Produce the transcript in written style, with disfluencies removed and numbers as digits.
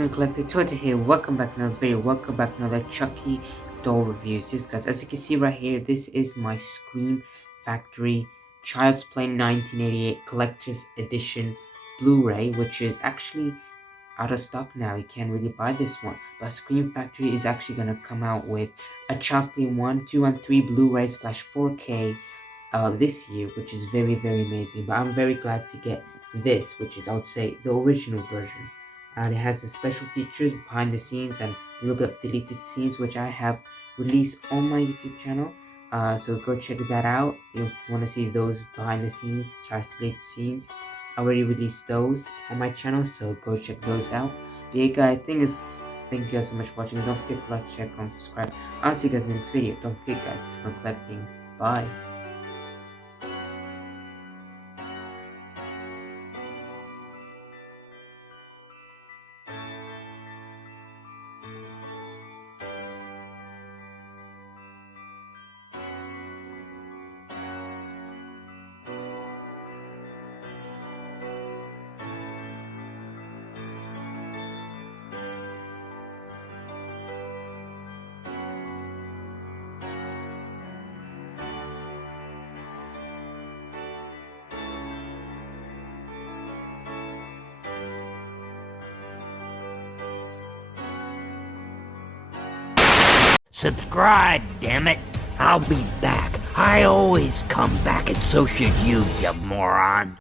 welcome to Collected Twitter here. Welcome back to another video. Welcome back to another Chucky doll reviews. Yes guys, as you can see right here, this is my Screamfactory Child's Play 1988 Collector's Edition Blu-ray, which is actually out of stock now. You can't really buy this one, but Screamfactory is actually going to come out with a Child's Play 1, 2 and 3 Blu-ray / 4K this year, which is very amazing. But I'm very glad to get this, which is, I would say, the original version. And it has the special features behind the scenes and a little bit of deleted scenes, which I have released on my YouTube channel. So go check that out if you want to see those behind the scenes, deleted scenes. I already released those on my channel, so go check those out. But yeah guys, thank you guys so much for watching. Don't forget to like, share, comment, subscribe. I'll see you guys in the next video. Don't forget guys, keep on collecting. Bye. Subscribe, damn it! I'll be back. I always come back, and so should you, you moron.